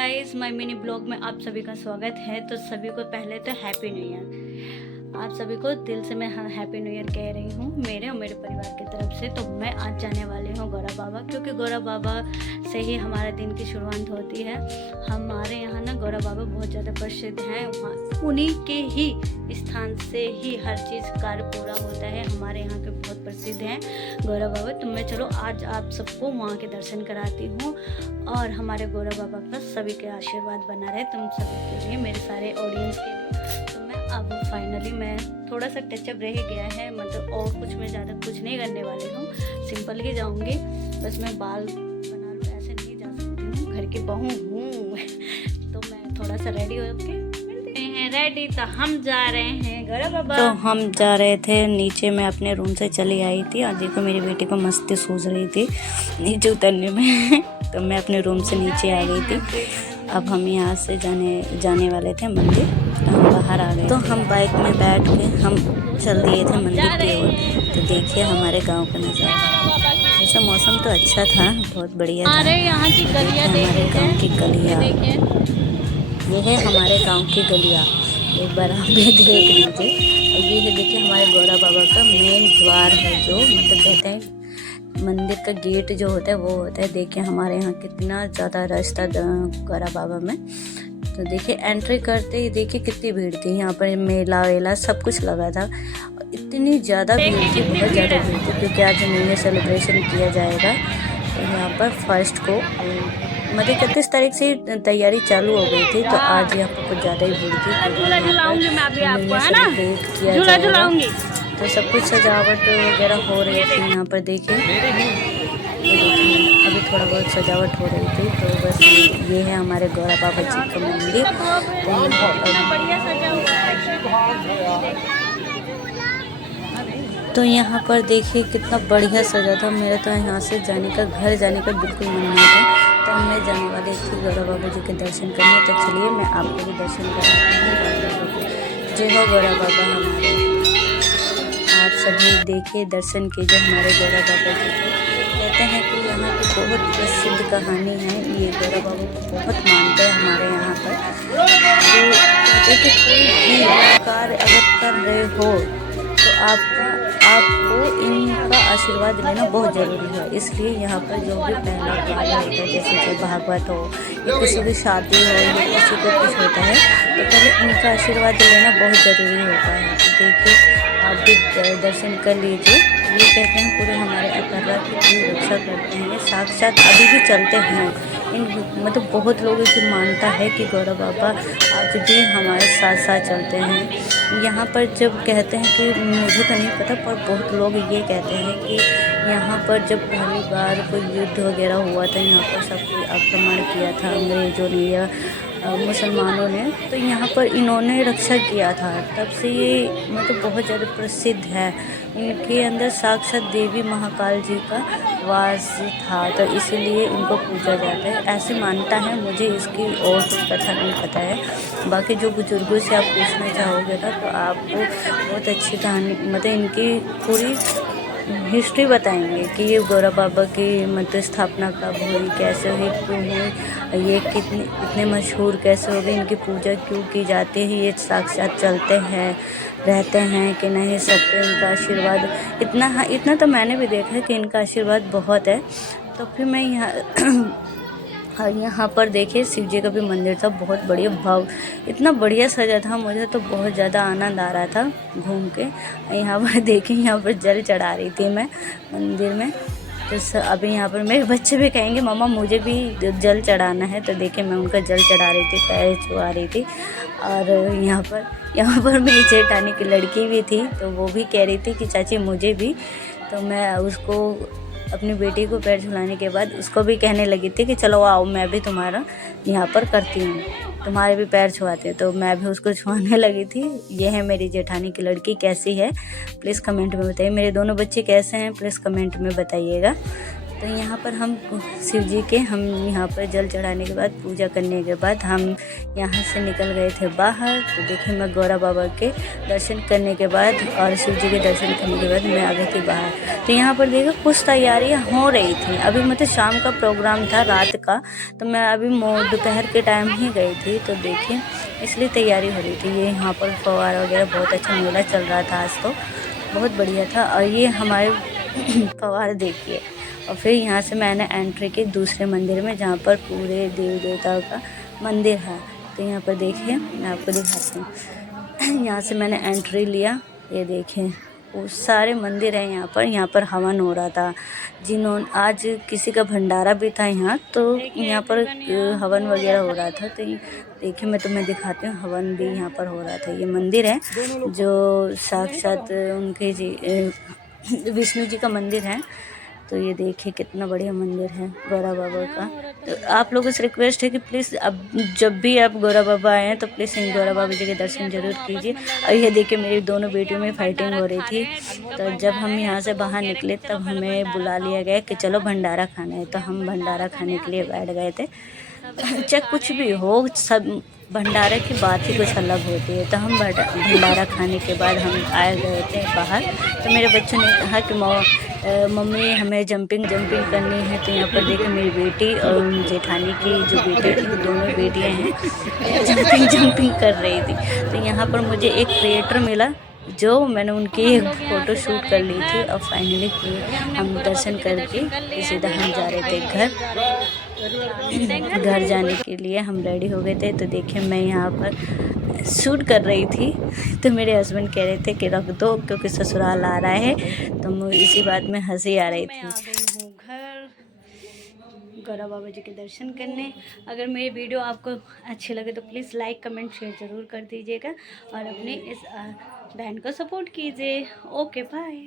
Guys, my mini blog में आप सभी का स्वागत है। तो सभी को पहले तो हैप्पी न्यू ईयर। आप सभी को दिल से मैं हैप्पी न्यू ईयर कह रही हूँ मेरे और मेरे परिवार की तरफ से। तो मैं आज जाने वाली हूँ गौरा बाबा, क्योंकि गौरा बाबा से ही हमारे दिन की शुरुआत होती है। हमारे यहाँ ना गौरा बाबा बहुत ज़्यादा प्रसिद्ध हैं, वहाँ उन्हीं के ही स्थान से ही हर चीज़ कार्य पूरा होता है। हमारे यहाँ के बहुत प्रसिद्ध हैं गौरा बाबा। तो मैं चलो आज आप सबको वहाँ के दर्शन कराती हूँ और हमारे गौरा बाबा का सभी के आशीर्वाद बना रहे तुम सभी के लिए, मेरे सारे ऑडियंस के लिए। तो मैं अब फाइनली मैं थोड़ा सा टचअप रह गया है, मतलब और कुछ मैं ज़्यादा कुछ नहीं करने वाली हूँ, सिंपल ही जाऊँगी। बस मैं बाल बना लूँ, ऐसे नहीं जा सकती हूँ, घर की बहू हूँ। तो मैं थोड़ा सा रेडी होके रेडी, तो हम जा रहे हैं गौरा बाबा। तो हम जा रहे थे नीचे, मैं अपने रूम से चली आई थी और देखो मेरी बेटी को मस्ती सूझ रही थी नीचे उतरने में। तो मैं अपने रूम से नीचे आ गई थी। अब हम यहाँ से जाने वाले थे मंदिर, तो हम बाहर आ गए। तो हम बाइक में बैठ के हम चल दिए थे मंदिर की ओर। तो देखिए हमारे गांव का नज़ारा, वैसे मौसम तो अच्छा था, बहुत बढ़िया था। यहाँ की गलियाँ, हमारे गांव की गलियाँ, ये है हमारे गांव की गलियाँ, एक बार आप भी देख लीजिए। और ये है देखिए हमारे गौरा बाबा का मेन द्वार है, जो मतलब कहते हैं मंदिर का गेट जो होता है वो होता है। देखिए हमारे यहाँ कितना ज़्यादा रश था गौरा बाबा में। तो देखिए एंट्री करते ही देखिए कितनी भीड़ थी, यहाँ पर मेला वेला सब कुछ लगा था। इतनी ज़्यादा भीड़ थी, बहुत ज़्यादा भीड़ थी, क्योंकि आज न्यू ईयर सेलिब्रेशन किया जाएगा। तो यहाँ पर फर्स्ट को मतलब 31 तारीख से ही तैयारी चालू हो गई थी। तो आज यहाँ पर कुछ ज़्यादा ही भीड़ थी, सेलिब्रेट किया जाएगा। तो सब कुछ सजावट वगैरह हो रही थी यहाँ पर। देखिए अभी थोड़ा बहुत सजावट हो रही थी। तो बस ये है हमारे गौरा बाबा जी का मंदिर। तो यहाँ पर देखिए कितना बढ़िया सजा था। मेरा तो यहाँ से जाने का, घर जाने का बिल्कुल मन नहीं था। तो मैं जाने वाली थी गौरा बाबा जी के दर्शन करने। तो चलिए मैं आपको भी दर्शन कराती हूँ। जय हो गौरा बाबा हमारे। आप सभी देखिए दर्शन कीजिए हमारे गौरा बाबा जी को। कहते हैं कि यहाँ की बहुत प्रसिद्ध कहानी है, ये गौरा बाबा को बहुत मानते हैं हमारे यहाँ पर। तो कहते हैं कि कोई भी कार्य अगर कर रहे हो तो आपको इनका आशीर्वाद लेना बहुत ज़रूरी है। इसलिए यहाँ पर जो भी पहला कार्य होता है, जैसे कि भागवत हो या किसी की शादी हो या किसी को कुछ होता है, तो पहले इनका आशीर्वाद लेना बहुत ज़रूरी होता है। तो देखिए आप भी दर्शन कर लीजिए। ये कहते हैं पूरे हमारे अपरा की पूरी रक्षा करते हैं, साक्षात अभी भी चलते हैं। इन मतलब बहुत लोगों की मानता है कि गौरा बाबा आज भी हमारे साथ साथ चलते हैं। यहाँ पर जब कहते हैं कि मुझे तो नहीं पता, पर बहुत लोग ये कहते हैं कि यहाँ पर जब पहली बार कोई युद्ध वगैरह हुआ था, यहाँ पर सब कोई आक्रमण किया था अंग्रेज़ों ने या मुसलमानों ने, तो यहाँ पर इन्होंने रक्षा किया था। तब से ये मतलब बहुत ज़्यादा प्रसिद्ध है। इनके अंदर साक्षात देवी महाकाल जी का वास था, तो इसीलिए इनको पूजा जाता है, ऐसे मानता है। मुझे इसकी और कुछ कथा नहीं पता है। बाकी जो बुजुर्गों से आप पूछना चाहोगे ना, तो आपको बहुत अच्छी कहानी मतलब इनकी पूरी हिस्ट्री बताएंगे कि ये गौरा बाबा की मतलब स्थापना कब हुई, कैसे हुई, क्यों हुई, ये इतने मशहूर कैसे हो गए, इनकी पूजा क्यों की जाती है, ये साक्षात चलते हैं, रहते हैं कि नहीं, सब पे इनका आशीर्वाद इतना तो मैंने भी देखा है कि इनका आशीर्वाद बहुत है। तो फिर मैं यहाँ पर देखिए शिव जी का भी मंदिर था, बहुत बढ़िया भाव, इतना बढ़िया सजा था, मुझे तो बहुत ज़्यादा आनंद आ रहा था घूम के। यहाँ पर देखिए यहाँ पर जल चढ़ा रही थी मैं मंदिर में। तो अभी यहाँ पर मेरे बच्चे भी कहेंगे मम्मा मुझे भी जल चढ़ाना है। तो देखिए मैं उनका जल चढ़ा रही थी, पैर छुआ रही थी। और यहाँ पर मेरी जेठानी की लड़की भी थी, तो वो भी कह रही थी कि चाची मुझे भी। तो मैं उसको अपनी बेटी को पैर छुलाने के बाद उसको भी कहने लगी थी कि चलो आओ मैं भी तुम्हारा यहाँ पर करती हूँ, तुम्हारे भी पैर छुआते। तो मैं भी उसको छुआने लगी थी। ये है मेरी जेठानी की लड़की, कैसी है प्लीज़ कमेंट में बताइए। मेरे दोनों बच्चे कैसे हैं प्लीज़ कमेंट में बताइएगा। तो यहाँ पर हम शिव जी के यहाँ पर जल चढ़ाने के बाद पूजा करने के बाद हम यहाँ से निकल गए थे बाहर। तो देखिए मैं गौरा बाबा के दर्शन करने के बाद और शिव जी के दर्शन करने के बाद मैं आ गई थी बाहर। तो यहाँ पर देखो कुछ तैयारियाँ हो रही थी अभी, मतलब शाम का प्रोग्राम था रात का, तो मैं अभी दोपहर के टाइम ही गई थी। तो देखिए इसलिए तैयारी हो रही थी। ये यहाँ पर फव्वारा वगैरह बहुत अच्छा मेला चल रहा था आज, तो बहुत बढ़िया था। और ये हमारे फव्वारा देखिए। और फिर यहाँ से मैंने एंट्री की दूसरे मंदिर में, जहाँ पर पूरे देवी देवताओं का मंदिर है। तो यहाँ पर देखिए मैं आपको दिखाती हूँ। यहाँ से मैंने एंट्री लिया, ये देखें वो सारे मंदिर हैं यहाँ पर हवन हो रहा था। जिन्होंने आज किसी का भंडारा भी था यहाँ, तो यहाँ पर हवन वगैरह हो रहा था। तो देखिए मैं तुम्हें दिखाती हूँ, हवन भी यहाँ पर हो रहा था। ये मंदिर है जो साक्षात उनके जी विष्णु जी का मंदिर है। तो ये देखिए कितना बढ़िया मंदिर है गौरा बाबा का। तो आप लोगों से रिक्वेस्ट है कि प्लीज़ अब जब भी आप गौरा बाबा आएँ तो प्लीज़ इन गौरा बाबा जी के दर्शन ज़रूर कीजिए। और ये देखिए मेरी दोनों बेटियों में फाइटिंग हो रही थी। तो जब हम यहाँ से बाहर निकले तब हमें बुला लिया गया कि चलो भंडारा खाना है। तो हम भंडारा खाने के लिए बैठ गए थे। चाहे कुछ भी हो, सब भंडारे की बात ही कुछ अलग होती है। तो हम भंडारा खाने के बाद हम आ गए थे बाहर। तो मेरे बच्चों ने कहा कि मम्मी हमें जंपिंग करनी है। तो यहाँ पर देखिए मेरी बेटी और जेठानी की जो बेटी थी, वो दोनों बेटियाँ हैं जंपिंग कर रही थी। तो यहाँ पर मुझे एक क्रिएटर मिला जो मैंने उनकी फ़ोटो शूट कर ली थी। और फाइनली हम दर्शन करके सीधा हम जा रहे थे घर जाने के लिए हम रेडी हो गए थे। तो देखिए मैं यहाँ पर शूट कर रही थी, तो मेरे हस्बैंड कह रहे थे कि रख दो क्योंकि ससुराल आ रहा है। तो मुझे इसी बात में हंसी आ रही थी। घर गौरा बाबा जी के दर्शन करने। अगर मेरी वीडियो आपको अच्छी लगे तो प्लीज़ लाइक कमेंट शेयर ज़रूर कर दीजिएगा और अपनी इस बहन को सपोर्ट कीजिए। Okay bye.